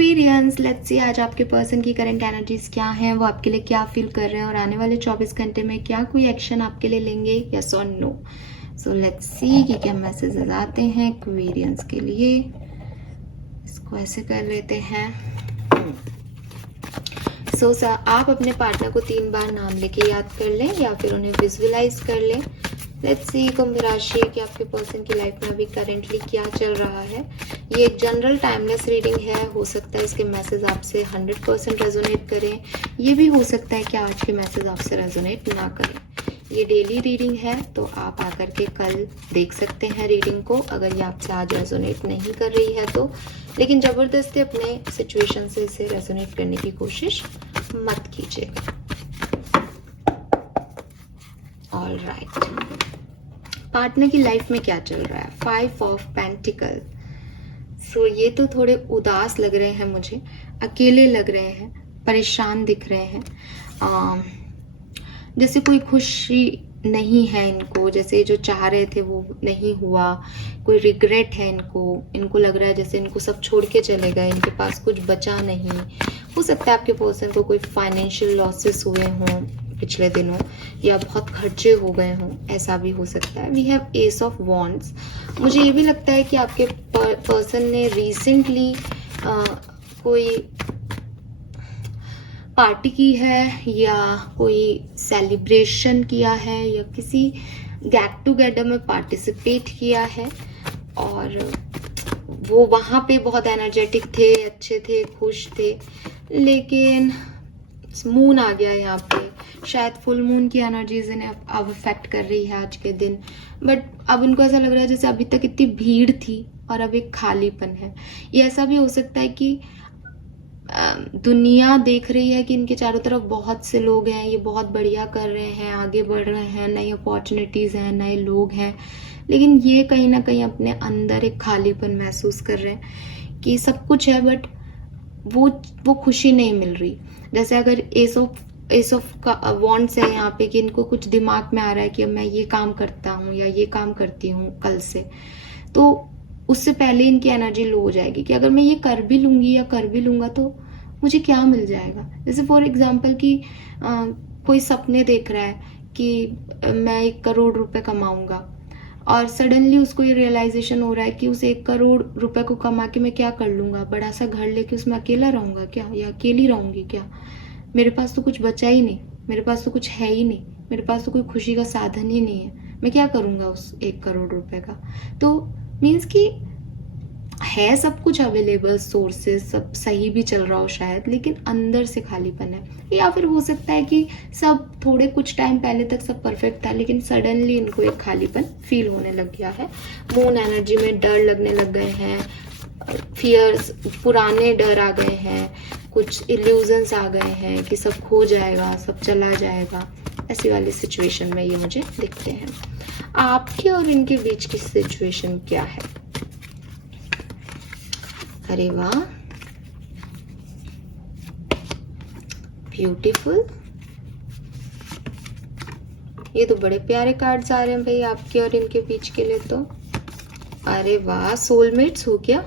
Aquarians, let's see आज आपके person की करंट एनर्जीज क्या हैं, वो आपके लिए क्या फील कर रहे हैं और आने वाले 24 घंटे में क्या कोई एक्शन आपके लिए लेंगे, यस और नो। सो लेट्स सी कि क्या मैसेजेस आते हैं एक्वेरियंस के लिए। इसको ऐसे कर लेते हैं। सो आप अपने पार्टनर को 3 बार नाम लेके याद कर लें या फिर उन्हें विजुअलाइज कर लें। लेट्स सी कुंभ राशि कि आपके पर्सन की लाइफ में अभी करेंटली क्या चल रहा है। ये एक जनरल टाइमलेस रीडिंग है, हो सकता है इसके मैसेज आपसे 100% रेजोनेट करें, ये भी हो सकता है कि आज के मैसेज आपसे रेजोनेट ना करें। ये डेली रीडिंग है तो आप आकर के कल देख सकते हैं रीडिंग को, अगर ये आपसे आज रेजोनेट नहीं कर रही है तो। लेकिन ज़बरदस्ती अपने सिचुएशन से इसे रेजोनेट करने की कोशिश मत कीजिएगा। ऑल राइट, पार्टनर की लाइफ में क्या चल रहा है। 5 ऑफ पेंटिकल। सो ये तो थोड़े उदास लग रहे हैं मुझे, अकेले लग रहे हैं, परेशान दिख रहे हैं, जैसे कोई खुशी नहीं है इनको, जैसे जो चाह रहे थे वो नहीं हुआ, कोई रिग्रेट है इनको लग रहा है जैसे इनको सब छोड़ के चले गए, इनके पास कुछ बचा नहीं। हो सकता है आपके पर्सन को कोई फाइनेंशियल लॉसेस हुए हों पिछले दिनों या बहुत खर्चे हो गए हों, ऐसा भी हो सकता है। We have ace of wands. मुझे ये भी लगता है कि आपके पर्सन ने रिसेंटली कोई पार्टी की है या कोई सेलिब्रेशन किया है या किसी गेट टुगेदर में पार्टिसिपेट किया है और वो वहाँ पे बहुत एनर्जेटिक थे, अच्छे थे, खुश थे। लेकिन मून आ गया यहाँ पे, शायद फुल मून की एनर्जीज इन्हें अब अफेक्ट कर रही है आज के दिन। बट अब इनको ऐसा लग रहा है जैसे अभी तक इतनी भीड़ थी और अब एक खालीपन है। ये ऐसा भी हो सकता है कि दुनिया देख रही है कि इनके चारों तरफ बहुत से लोग हैं, ये बहुत बढ़िया कर रहे हैं, आगे बढ़ रहे हैं, नई अपॉर्चुनिटीज़ हैं, नए लोग हैं, लेकिन ये कहीं ना कहीं अपने अंदर एक खालीपन महसूस कर रहे हैं कि सब कुछ है बट वो खुशी नहीं मिल रही। जैसे अगर एस ऑफ वॉन्ड्स है यहाँ पे कि इनको कुछ दिमाग में आ रहा है कि अब मैं ये काम करता हूँ या ये काम करती हूँ कल से, तो उससे पहले इनकी एनर्जी लो हो जाएगी कि अगर मैं ये कर भी लूँगी या कर भी लूँगा तो मुझे क्या मिल जाएगा। जैसे फॉर एग्जांपल कि कोई सपने देख रहा है कि मैं 1 करोड़ रुपए कमाऊँगा और सडनली उसको ये रियलाइजेशन हो रहा है कि उस 1 करोड़ रुपए को कमा के मैं क्या कर लूँगा, बड़ा सा घर लेके उसमें अकेला रहूँगा क्या या अकेली रहूँगी क्या, मेरे पास तो कुछ बचा ही नहीं, मेरे पास तो कुछ है ही नहीं, मेरे पास तो कोई खुशी का साधन ही नहीं है, मैं क्या करूँगा उस 1 करोड़ रुपए का। तो मीन्स कि है सब कुछ अवेलेबल, सोर्सेस सब सही भी चल रहा हो शायद, लेकिन अंदर से खालीपन है। या फिर हो सकता है कि सब थोड़े कुछ टाइम पहले तक सब परफेक्ट था लेकिन सडनली इनको एक खालीपन फील होने लग गया है। मून एनर्जी में डर लगने लग गए हैं, फियर्स, पुराने डर आ गए हैं, कुछ इल्यूजन्स आ गए हैं कि सब खो जाएगा, सब चला जाएगा। ऐसी वाली सिचुएशन में ये मुझे दिखते हैं। आपके और इनके बीच की सिचुएशन क्या है? अरे वाह, ब्यूटीफुल। ये तो बड़े प्यारे कार्ड्स आ रहे हैं भाई आपके और इनके बीच के लिए तो। अरे वाह, सोलमेट्स हो क्या?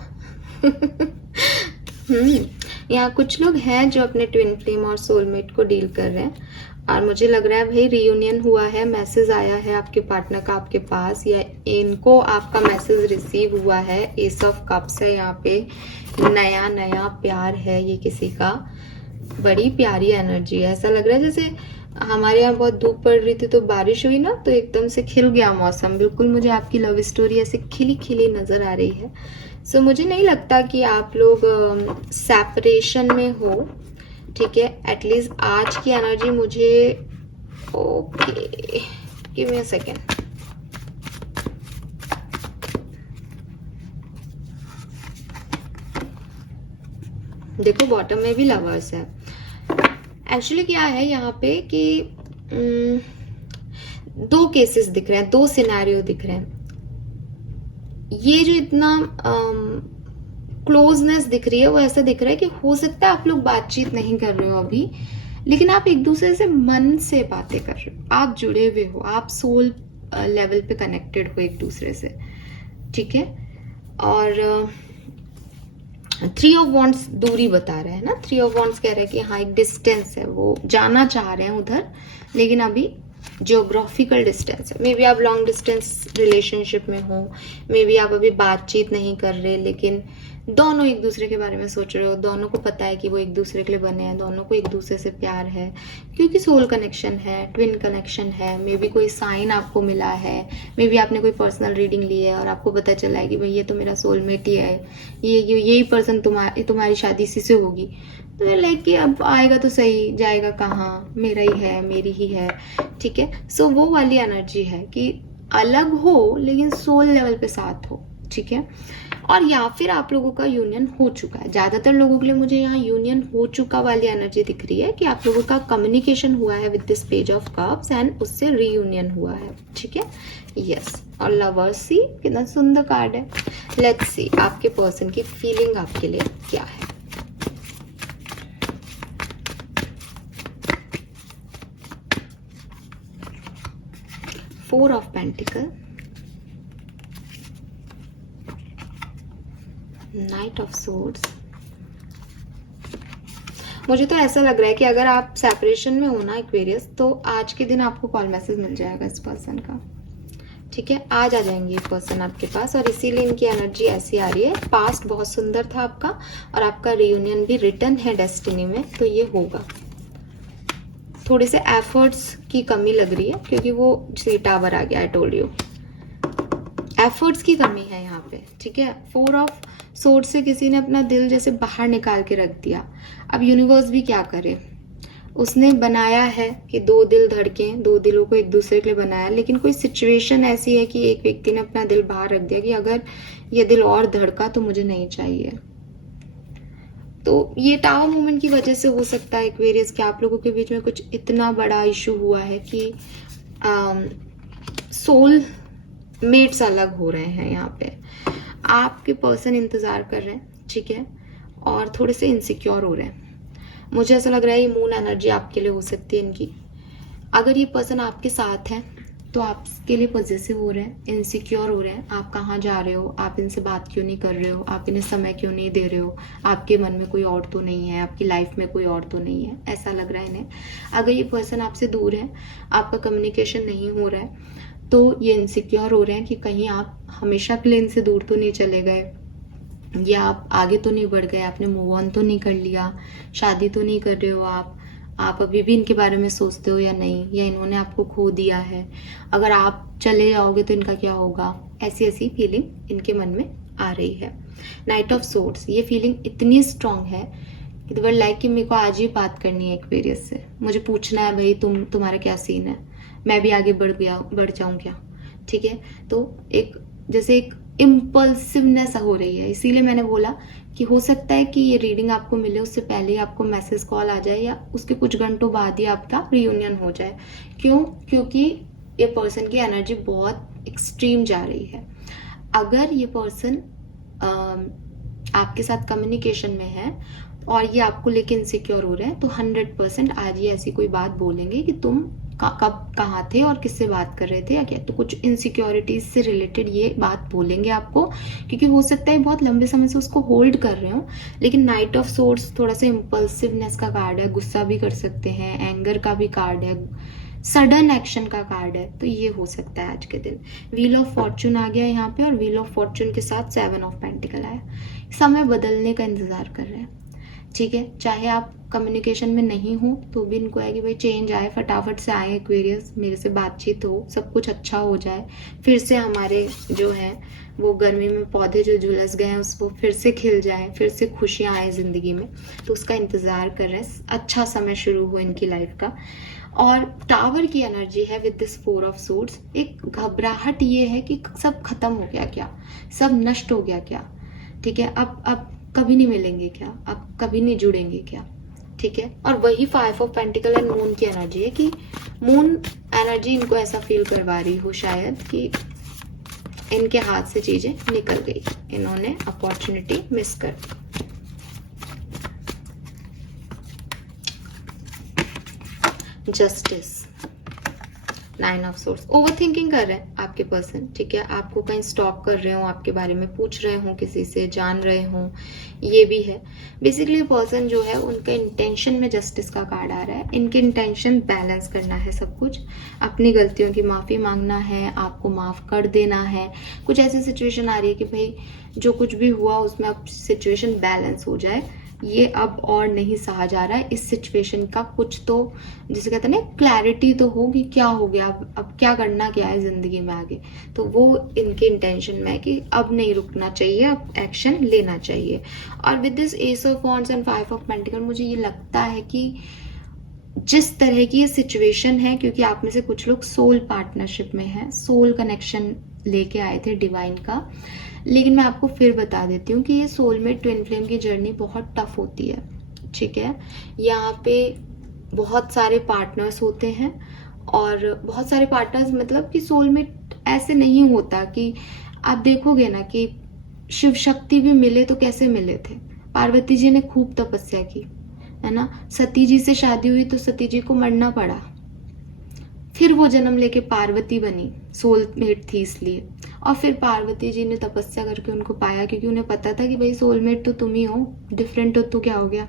यहाँ कुछ लोग हैं जो अपने ट्विन फ्लेम और सोलमेट को डील कर रहे हैं और मुझे लग रहा है भाई रियूनियन हुआ है, मैसेज आया है आपके पार्टनर का आपके पास या इनको आपका मैसेज रिसीव हुआ है। एस ऑफ कप्स है यहाँ पे, नया नया प्यार है ये किसी का, बड़ी प्यारी एनर्जी है। ऐसा लग रहा है जैसे हमारे यहाँ बहुत धूप पड़ रही थी तो बारिश हुई ना, तो एकदम से खिल गया मौसम। बिल्कुल मुझे आपकी लव स्टोरी ऐसे खिली खिली नजर आ रही है। सो मुझे नहीं लगता कि आप लोग सेपरेशन में हो, ठीक है। एटलीस्ट आज की एनर्जी मुझे, okay give me a second, देखो बॉटम में भी लवर्स है। एक्चुअली क्या है यहाँ पे कि 2 केसेस दिख रहे हैं, 2 सिनेरियो दिख रहे हैं। ये जो इतना क्लोजनेस दिख रही है वो ऐसा दिख रहा है कि हो सकता है आप लोग बातचीत नहीं कर रहे हो अभी, लेकिन आप एक दूसरे से मन से बातें कर रहे हो, आप जुड़े हुए हो, आप सोल लेवल पे कनेक्टेड हो एक दूसरे से, ठीक है। और थ्री ऑफ वॉन्ड्स दूरी बता रहे हैं ना, थ्री ऑफ वॉन्ड्स कह रहे हैं कि हाँ एक डिस्टेंस है, वो जाना चाह रहे हैं उधर, लेकिन अभी जियोग्राफिकल डिस्टेंस है। मे बी आप लॉन्ग डिस्टेंस रिलेशनशिप में हो, मे बी आप अभी बातचीत नहीं कर रहे, लेकिन दोनों एक दूसरे के बारे में सोच रहे हो, दोनों को पता है कि वो एक दूसरे के लिए बने हैं, दोनों को एक दूसरे से प्यार है, क्योंकि सोल कनेक्शन है, ट्विन कनेक्शन है। मे बी कोई साइन आपको मिला है, मे बी आपने कोई पर्सनल रीडिंग ली है और आपको पता चला है कि भाई ये तो मेरा सोलमेट ही है, यही पर्सन तुम्हारी शादी इसी से होगी। तो लाइक कि अब आएगा तो सही, जाएगा कहाँ, मेरा ही है, मेरी ही है, ठीक है। सो वो वाली एनर्जी है कि अलग हो लेकिन सोल लेवल पे साथ हो, ठीक है। और या फिर आप लोगों का यूनियन हो चुका है। ज्यादातर लोगों के लिए मुझे यहाँ यूनियन हो चुका वाली एनर्जी दिख रही है कि आप लोगों का कम्युनिकेशन हुआ है with this page of cups and उससे रीयूनियन हुआ है, ठीक है। यस, और लवर्स सी कितना सुंदर कार्ड है। लेट्स सी आपके पर्सन की फीलिंग आपके लिए क्या है। Four of pentacle, night of swords. मुझे तो ऐसा लग रहा है कि अगर आप सेपरेशन में हो ना एक्वेरियस, तो आज के दिन आपको कॉल मैसेज मिल जाएगा इस पर्सन का, ठीक है। आज आ जाएंगे ये पर्सन आपके पास, और इसीलिए इनकी एनर्जी ऐसी आ रही है। पास्ट बहुत सुंदर था आपका, और आपका रियूनियन भी रिटर्न है डेस्टिनी में, तो ये होगा। थोड़े से एफर्ट्स की कमी लग रही है, क्योंकि वो टावर आ गया, आई टोल्ड यू, एफर्ट्स की कमी है यहाँ पे, ठीक है। फोर ऑफ सोर्ड से किसी ने अपना दिल जैसे बाहर निकाल के रख दिया। अब यूनिवर्स भी क्या करे, उसने बनाया है कि दो दिल धड़कें, दो दिलों को एक दूसरे के लिए बनाया, लेकिन कोई सिचुएशन ऐसी है कि एक व्यक्ति ने अपना दिल बाहर रख दिया कि अगर ये दिल और धड़का तो मुझे नहीं चाहिए। तो ये टावर मूवमेंट की वजह से हो सकता है एक्वेरियस कि आप लोगों के बीच में कुछ इतना बड़ा इशू हुआ है कि सोल मेट्स अलग हो रहे हैं। यहाँ पे आपके पर्सन इंतजार कर रहे हैं, ठीक है, और थोड़े से इनसिक्योर हो रहे हैं। मुझे ऐसा लग रहा है ये मून एनर्जी आपके लिए हो सकती है इनकी। अगर ये पर्सन आपके साथ है तो आपके लिए पॉजिटिव हो रहे हैं, इनसिक्योर हो रहे हैं, आप कहाँ जा रहे हो, आप इनसे बात क्यों नहीं कर रहे हो, आप इन्हें समय क्यों नहीं दे रहे हो, आपके मन में कोई और तो नहीं है, आपकी लाइफ में कोई और तो नहीं है, ऐसा लग रहा है इन्हें। अगर ये पर्सन आपसे दूर है, आपका कम्युनिकेशन नहीं हो रहा है, तो ये इनसिक्योर हो रहे हैं कि कहीं आप हमेशा के लिए इनसे दूर तो नहीं चले गए, या आप आगे तो नहीं बढ़ गए, आपने मूव ऑन तो नहीं कर लिया, शादी तो नहीं कर रहे हो आप अभी भी इनके बारे में सोचते हो या नहीं, या इन्होंने आपको खो दिया है, अगर आप चले जाओगे तो इनका क्या होगा, ऐसी ऐसी फीलिंग इनके मन में आ रही है। नाइट ऑफ सोर्ड्स, ये फीलिंग इतनी स्ट्रांग है कि दे लाइक कि मेरे को आज ही बात करनी है एक्वेरियस से, मुझे पूछना है भाई तुम्हारा क्या सीन है, मैं भी आगे बढ़ जाऊं क्या, ठीक है। तो एक जैसे एक इम्पल्सिवनेस हो रही है, इसीलिए मैंने बोला कि हो सकता है कि ये रीडिंग आपको मिले उससे पहले ही आपको मैसेज कॉल आ जाए, या उसके कुछ घंटों बाद ही आपका रियूनियन हो जाए। क्यों? क्योंकि ये पर्सन की एनर्जी बहुत एक्सट्रीम जा रही है। अगर ये पर्सन आपके साथ कम्युनिकेशन में है और ये आपको लेके इनसिक्योर हो रहे हैं, तो 100% आज ये ऐसी कोई बात बोलेंगे कि तुम कब कहाँ थे और किससे बात कर रहे थे या क्या, तो कुछ इनसिक्योरिटीज से रिलेटेड ये बात बोलेंगे आपको, क्योंकि हो सकता है बहुत लंबे समय से उसको होल्ड कर रहे हो। लेकिन नाइट ऑफ सोर्ड्स थोड़ा सा इम्पल्सिवनेस का कार्ड है, गुस्सा भी कर सकते हैं, एंगर का भी कार्ड है, सडन एक्शन का कार्ड है, तो ये हो सकता है आज के दिन। व्हील ऑफ फॉर्चून आ गया यहाँ पे, और व्हील ऑफ फॉर्चून के साथ 7 ऑफ पेंटिकल आया। समय बदलने का इंतजार कर रहे हैं, ठीक है। चाहे आप कम्युनिकेशन में नहीं हो तो भी इनको है कि भाई चेंज आए, फटाफट से आए एक्वेरियस, मेरे से बातचीत हो, सब कुछ अच्छा हो जाए, फिर से हमारे जो है वो गर्मी में पौधे जो झुलस गए हैं उसको फिर से खिल जाए, फिर से खुशियाँ आए जिंदगी में, तो उसका इंतजार कर रहे हैं, अच्छा समय शुरू हो इनकी लाइफ का। और टावर की एनर्जी है विद दिस 4 ऑफ सोर्ड्स। एक घबराहट ये है कि सब खत्म हो गया क्या, सब नष्ट हो गया क्या, ठीक है, अब कभी नहीं मिलेंगे क्या, अब कभी नहीं जुड़ेंगे क्या, ठीक है। और वही 5 ऑफ पेंटिकल एंड मून की एनर्जी है कि मून एनर्जी इनको ऐसा फील करवा रही हो शायद कि इनके हाथ से चीजें निकल गई, इन्होंने अपॉर्चुनिटी मिस कर दी। Justice, 9 of swords. Overthinking कर रहे हैं आपके पर्सन, ठीक है, आपको कहीं स्टॉक कर रहे हो, आपके बारे में पूछ रहे हो, किसी से जान रहे हो, ये भी है। बेसिकली पर्सन जो है उनका इंटेंशन में जस्टिस का कार्ड आ रहा है। इनके इंटेंशन बैलेंस करना है सब कुछ, अपनी गलतियों की माफ़ी मांगना है, आपको माफ़ कर देना है। कुछ ऐसी सिचुएशन आ रही है कि भाई जो कुछ भी हुआ उसमें अब सिचुएशन बैलेंस हो जाए, ये अब और नहीं सहा जा रहा है। इस सिचुएशन का कुछ तो, जिसे कहते हैं ना, क्लैरिटी तो होगी क्या हो गया, अब क्या करना क्या है ज़िंदगी में आगे। तो वो इनके इंटेंशन में है कि अब नहीं रुकना चाहिए, अब एक्शन लेना चाहिए। और with this S of wands and 5 of pentacle मुझे ये लगता है कि जिस तरह की ये सिचुएशन है, क्योंकि आप में से कुछ लोग सोल पार्टनरशिप में हैं, सोल कनेक्शन लेके आए थे डिवाइन का, लेकिन मैं आपको फिर बता देती हूँ कि ये सोलमेट ट्विन फ्लेम की जर्नी बहुत टफ होती है। ठीक है, यहाँ पे बहुत सारे पार्टनर्स होते हैं, और बहुत सारे पार्टनर्स मतलब कि सोलमेट ऐसे नहीं होता कि आप देखोगे ना कि शिव शक्ति भी मिले तो कैसे मिले थे। पार्वती जी ने खूब तपस्या की, है ना। सती जी से शादी हुई तो सती जी को मरना पड़ा, फिर वो जन्म लेके पार्वती बनी, सोलमेट थी इसलिए। और फिर पार्वती जी ने तपस्या करके उनको पाया, क्योंकि उन्हें पता था कि भाई सोलमेट तो तुम ही हो, डिफरेंट हो तो क्या हो गया।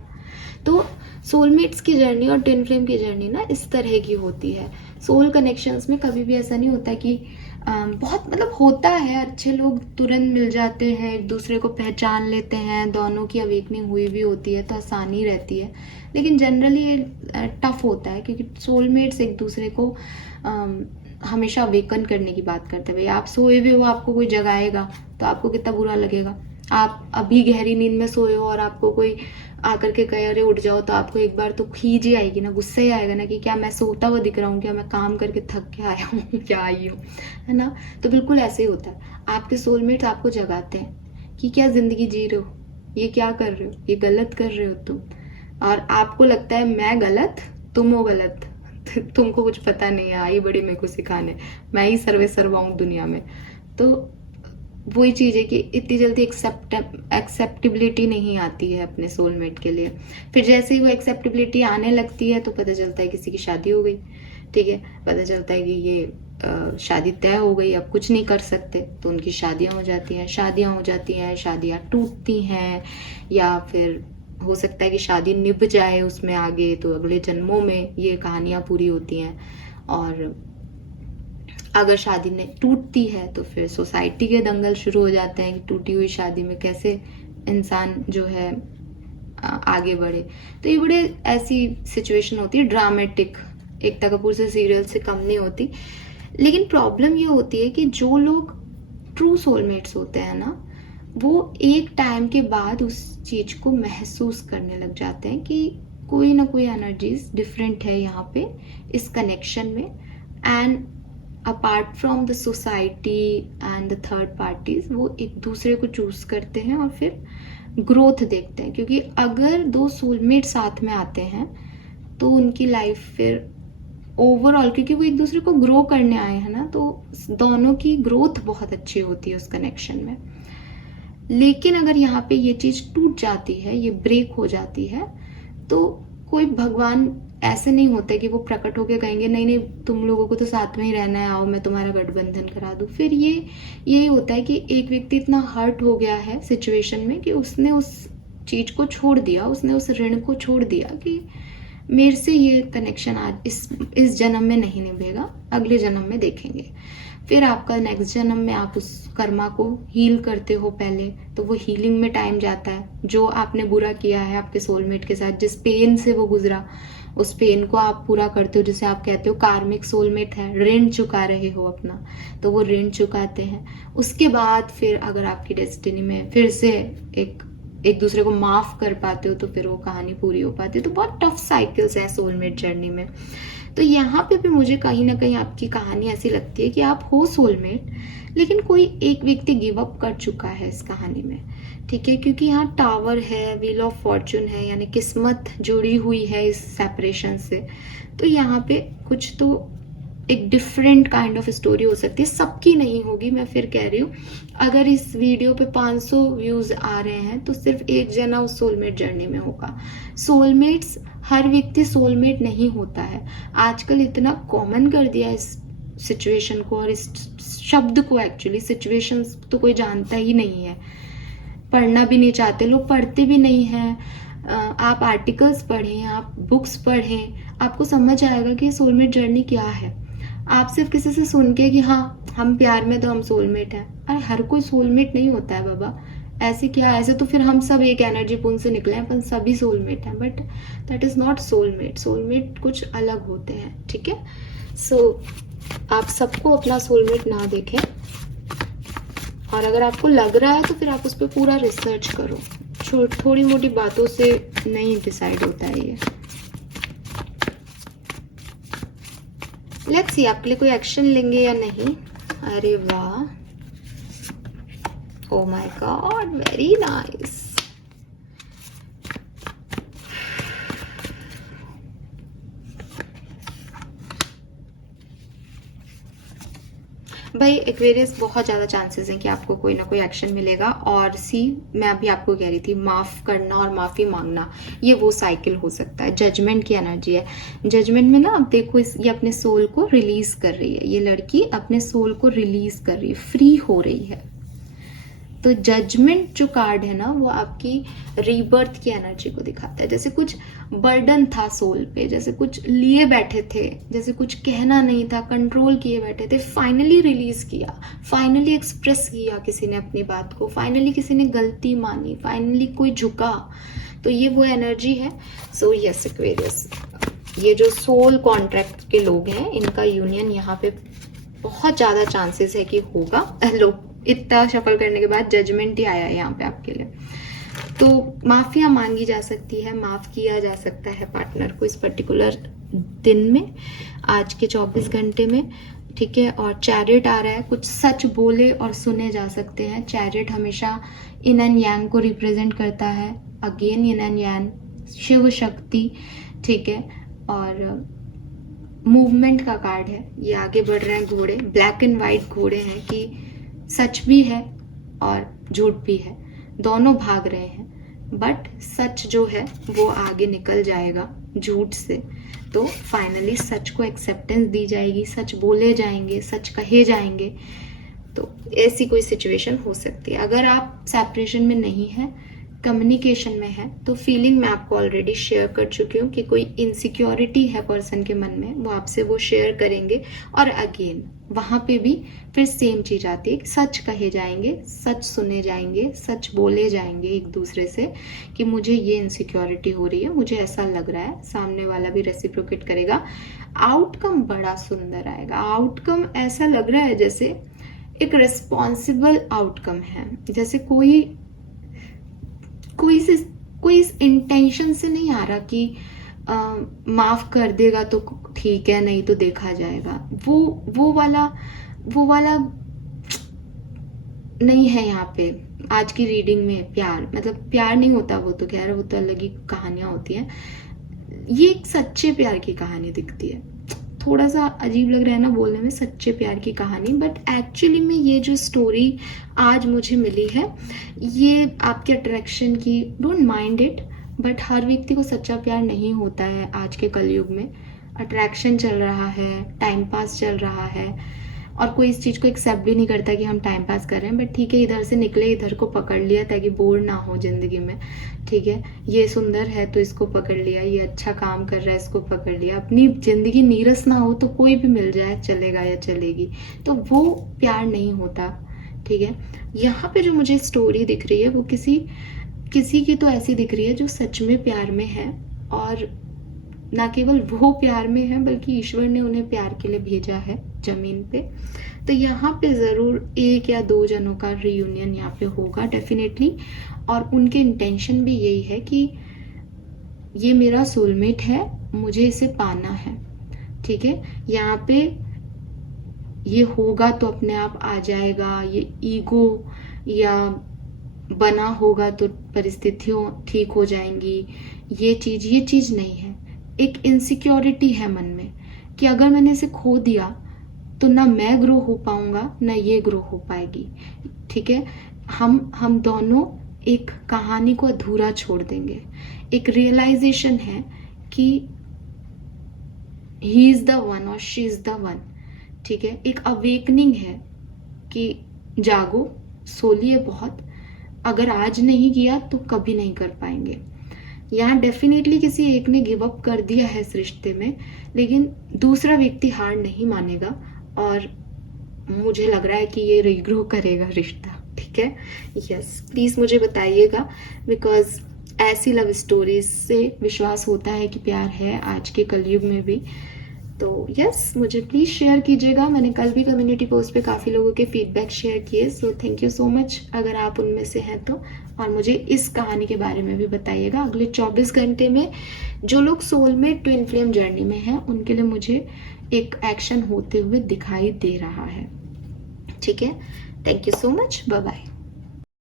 तो सोलमेट्स की जर्नी और ट्विन फ्लेम की जर्नी ना इस तरह की होती है। सोल कनेक्शंस में कभी भी ऐसा नहीं होता कि बहुत, मतलब होता है, अच्छे लोग तुरंत मिल जाते हैं, एक दूसरे को पहचान लेते हैं, दोनों की अवेकनिंग हुई भी होती है तो आसानी रहती है। लेकिन जनरली ये टफ होता है, क्योंकि सोलमेट्स एक दूसरे को हमेशा अवेकन करने की बात करते हैं। भाई आप सोए हुए हो, आपको कोई जगाएगा तो आपको कितना बुरा लगेगा। आप अभी गहरी नींद में सोए हो और आपको कोई आकर के कहे अरे उठ जाओ, तो आपको एक बार तो खींच ही आएगी ना, गुस्सा ही आएगा ना कि क्या मैं सोता हुआ दिख रहा हूँ, क्या मैं काम करके थक के आया हूँ, क्या आई हूँ, है ना। तो बिल्कुल ऐसे ही होता है। आपके सोलमेट्स आपको जगाते हैं कि क्या जिंदगी जी रहे हो, ये क्या कर रहे हो, ये गलत कर रहे हो तुम। और आपको लगता है मैं गलत, तुम हो गलत, तुमको कुछ पता नहीं है, आई बड़ी मेरे को सिखाने, मैं ही सर्वे सर्वा हूँ दुनिया में। तो वही चीज़ है कि इतनी जल्दी एक्सेप्टेबिलिटी नहीं आती है अपने सोलमेट के लिए। फिर जैसे ही वो एक्सेप्टेबिलिटी आने लगती है तो पता चलता है किसी की शादी हो गई। ठीक है, पता चलता है कि ये शादी तय हो गई, अब कुछ नहीं कर सकते, तो उनकी शादियां हो जाती हैं, शादियां टूटती हैं, या फिर हो सकता है कि शादी निभ जाए उसमें आगे, तो अगले जन्मों में ये कहानियां पूरी होती हैं। और अगर शादी ने टूटती है तो फिर सोसाइटी के दंगल शुरू हो जाते हैं कि टूटी हुई शादी में कैसे इंसान जो है आगे बढ़े। तो ये बड़े ऐसी सिचुएशन होती है ड्रामेटिक, एकता कपूर से सीरियल से कम नहीं होती। लेकिन प्रॉब्लम ये होती है कि जो लोग ट्रू सोलमेट्स होते हैं ना, वो एक टाइम के बाद उस चीज को महसूस करने लग जाते हैं कि कोई ना कोई एनर्जीज डिफरेंट है यहाँ पे इस कनेक्शन में। And apart from the society and the third parties, वो एक दूसरे को चूज करते हैं और फिर ग्रोथ देखते हैं। क्योंकि अगर दो सोलमेट साथ में आते हैं तो उनकी लाइफ फिर ओवरऑल, क्योंकि वो एक दूसरे को ग्रो करने आए हैं ना, तो दोनों की ग्रोथ बहुत अच्छी होती है उस कनेक्शन में। लेकिन अगर यहाँ पे ये चीज टूट जाती है, ये ब्रेक हो जाती है, तो कोई भगवान ऐसे नहीं होता कि वो प्रकट होकर कहेंगे नहीं नहीं तुम लोगों को तो साथ में ही रहना है, आओ मैं तुम्हारा गठबंधन करा दूं। फिर यही होता है कि एक व्यक्ति इतना हर्ट हो गया है सिचुएशन में कि उसने उस चीज को छोड़ दिया, उसने उस ऋण को छोड़ दिया कि मेरे से ये कनेक्शन आज इस जन्म में नहीं निभेगा, अगले जन्म में देखेंगे। फिर आपका नेक्स्ट जन्म में आप उस कर्मा को हील करते हो पहले, तो वो हीलिंग में टाइम जाता है। जो आपने बुरा किया है आपके सोलमेट के साथ, जिस पेन से वो गुजरा, उस पेन को आप पूरा करते हो, जिसे आप कहते हो कार्मिक सोलमेट है, ऋण चुका रहे हो अपना, तो वो ऋण चुकाते हैं। उसके बाद फिर अगर आपकी डेस्टिनी में फिर से एक दूसरे को माफ कर पाते हो तो फिर वो कहानी पूरी हो पाती है। तो बहुत टफ साइकिल्स हैं सोलमेट जर्नी में। तो यहाँ पे भी मुझे कहीं ना कहीं आपकी कहानी ऐसी लगती है कि आप हो सोलमेट, लेकिन कोई एक व्यक्ति गिव अप कर चुका है इस कहानी में। ठीक है, क्योंकि यहाँ टावर है, व्हील ऑफ फॉर्चून है, यानी किस्मत जुड़ी हुई है इस सेपरेशन से। तो यहाँ पे कुछ तो एक डिफरेंट काइंड ऑफ स्टोरी हो सकती है, सबकी नहीं होगी। मैं फिर कह रही हूँ, अगर इस वीडियो पे 500 व्यूज आ रहे हैं तो सिर्फ एक जना उस सोलमेट जर्नी में होगा। सोलमेट्स, हर व्यक्ति सोलमेट नहीं होता है। आजकल इतना कॉमन कर दिया इस सिचुएशन को और इस शब्द को, एक्चुअली सिचुएशंस तो कोई जानता ही नहीं है। पढ़ना भी नहीं चाहते, लोग पढ़ते भी नहीं हैं। आप आर्टिकल्स पढ़ें, आप बुक्स पढ़ें, आपको समझ आएगा कि सोलमेट जर्नी क्या है। आप सिर्फ किसी से सुन के कि हाँ हम प्यार में तो हम सोलमेट हैं, अरे हर कोई सोलमेट नहीं होता है बाबा। ऐसे क्या, ऐसे तो फिर हम सब एक एनर्जी पूल से निकले हैं, अपन सभी सोलमेट हैं, but that is not soulmate. Soulmate कुछ अलग होते हैं, ठीक है। सो आप सबको अपना सोलमेट ना देखें, और अगर आपको लग रहा है तो फिर आप उस पर पूरा रिसर्च करो। थोड़ी मोटी बातों से नहीं डिसाइड होता है ये। लेट्स सी आपके लिए कोई एक्शन लेंगे या नहीं। अरे वाह, oh my God, very nice. भाई एक्वेरियस, बहुत ज़्यादा चांसेस हैं कि आपको कोई ना कोई एक्शन मिलेगा। और सी, मैं अभी आपको कह रही थी माफ़ करना और माफ़ी मांगना, ये वो साइकिल हो सकता है। जजमेंट की एनर्जी है। जजमेंट में ना आप देखो, ये अपने सोल को रिलीज़ कर रही है, ये लड़की अपने सोल को रिलीज़ कर रही है, फ्री हो रही है। तो जजमेंट जो कार्ड है ना, वो आपकी रीबर्थ की एनर्जी को दिखाता है। जैसे कुछ बर्डन था सोल पे, जैसे कुछ लिए बैठे थे, जैसे कुछ कहना नहीं था, कंट्रोल किए बैठे थे, फाइनली रिलीज किया, फाइनली एक्सप्रेस किया किसी ने अपनी बात को, फाइनली किसी ने गलती मानी, फाइनली कोई झुका। तो ये वो एनर्जी है। सो यस एक्वेरियस, ये जो सोल कॉन्ट्रैक्ट के लोग हैं, इनका यूनियन यहाँ पे बहुत ज़्यादा चांसेस है कि होगा। लोग इतना शफल करने के बाद जजमेंट ही आया है यहाँ पे आपके लिए। तो माफिया मांगी जा सकती है, माफ किया जा सकता है पार्टनर को इस पर्टिकुलर दिन में, आज के 24 घंटे में, ठीक है। और चैरिट आ रहा है, कुछ सच बोले और सुने जा सकते हैं। चैरिट हमेशा इन एंड यांग को रिप्रेजेंट करता है, again yin and yang, Shiv Shakti, ठीक है। और मूवमेंट का कार्ड है, ये आगे बढ़ रहे हैं घोड़े, ब्लैक एंड वाइट घोड़े हैं कि सच भी है और झूठ भी है, दोनों भाग रहे हैं। बट सच जो है वो आगे निकल जाएगा झूठ से। तो फाइनली सच को एक्सेप्टेंस दी जाएगी, सच बोले जाएंगे, सच कहे जाएंगे। तो ऐसी कोई सिचुएशन हो सकती है। अगर आप सेपरेशन में नहीं है, कम्युनिकेशन में है, तो फीलिंग मैं आपको ऑलरेडी शेयर कर चुकी हूँ कि कोई इनसिक्योरिटी है पर्सन के मन में, वो आपसे वो शेयर करेंगे। और अगेन वहाँ पे भी फिर सेम चीज आती है कि सच कहे जाएंगे, सच सुने जाएंगे, सच बोले जाएंगे एक दूसरे से कि मुझे ये इनसिक्योरिटी हो रही है, मुझे ऐसा लग रहा है। सामने वाला भी रेसिप्रोकेट करेगा। आउटकम बड़ा सुंदर आएगा। आउटकम ऐसा लग रहा है जैसे एक रिस्पॉन्सिबल आउटकम है, जैसे कोई इस इंटेंशन से नहीं आ रहा कि माफ कर देगा तो ठीक है, नहीं तो देखा जाएगा। वो वाला नहीं है यहाँ पे। आज की रीडिंग में प्यार, मतलब प्यार नहीं होता, वो तो खैर वो तो अलग ही कहानियां होती हैं। ये एक सच्चे प्यार की कहानी दिखती है। थोड़ा सा अजीब लग रहा है ना बोलने में, सच्चे प्यार की कहानी, बट एक्चुअली में ये जो स्टोरी आज मुझे मिली है, ये आपके अट्रैक्शन की, डोंट माइंड इट, बट हर व्यक्ति को सच्चा प्यार नहीं होता है आज के कलयुग में। अट्रैक्शन चल रहा है, टाइम पास चल रहा है, और कोई इस चीज़ को एक्सेप्ट भी नहीं करता कि हम टाइम पास कर रहे हैं। बट ठीक है, इधर से निकले, इधर को पकड़ लिया ताकि बोर ना हो जिंदगी में, ठीक है। ये सुंदर है तो इसको पकड़ लिया, ये अच्छा काम कर रहा है इसको पकड़ लिया। अपनी जिंदगी नीरस ना हो तो कोई भी मिल जाए चलेगा या चलेगी, तो वो प्यार नहीं होता, ठीक है। यहाँ पे जो मुझे स्टोरी दिख रही है वो किसी की तो ऐसी दिख रही है जो सच में प्यार में है, और ना केवल वो प्यार में है बल्कि ईश्वर ने उन्हें प्यार के लिए भेजा है जमीन पे। तो यहाँ पे ज़रूर एक या दो जनों का रियूनियन यहाँ पे होगा डेफिनेटली, और उनके इंटेंशन भी यही है कि ये मेरा सोलमेट है, मुझे इसे पाना है, ठीक है। यहाँ पे ये होगा तो अपने आप आ जाएगा, ये ईगो या बना होगा तो परिस्थितियों ठीक हो जाएंगी, ये चीज़ नहीं है। एक इनसिक्योरिटी है मन में कि अगर मैंने इसे खो दिया तो ना मैं ग्रो हो पाऊंगा ना ये ग्रो हो पाएगी, ठीक है। हम दोनों एक कहानी को अधूरा छोड़ देंगे। एक रियलाइजेशन है कि ही इज द वन और शी इज द वन, ठीक है। एक अवेकनिंग है कि जागो, सोलिए बहुत, अगर आज नहीं किया तो कभी नहीं कर पाएंगे। यहाँ डेफिनेटली किसी एक ने गिव अप कर दिया है इस रिश्ते में, लेकिन दूसरा व्यक्ति हार नहीं मानेगा और मुझे लग रहा है कि ये रीग्रो करेगा रिश्ता। ठीक है, यस, प्लीज़ मुझे बताइएगा, बिकॉज ऐसी लव स्टोरीज से विश्वास होता है कि प्यार है आज के कलयुग में भी। तो यस, मुझे प्लीज़ शेयर कीजिएगा। मैंने कल भी कम्युनिटी पोस्ट पे काफ़ी लोगों के फीडबैक शेयर किए, so thank you so much अगर आप उनमें से हैं तो। और मुझे इस कहानी के बारे में भी बताइएगा। अगले 24 घंटे में जो लोग सोलमेट ट्विन फ्लेम जर्नी में हैं उनके लिए मुझे एक एक्शन होते हुए दिखाई दे रहा है। ठीक है, thank you so much, bye bye.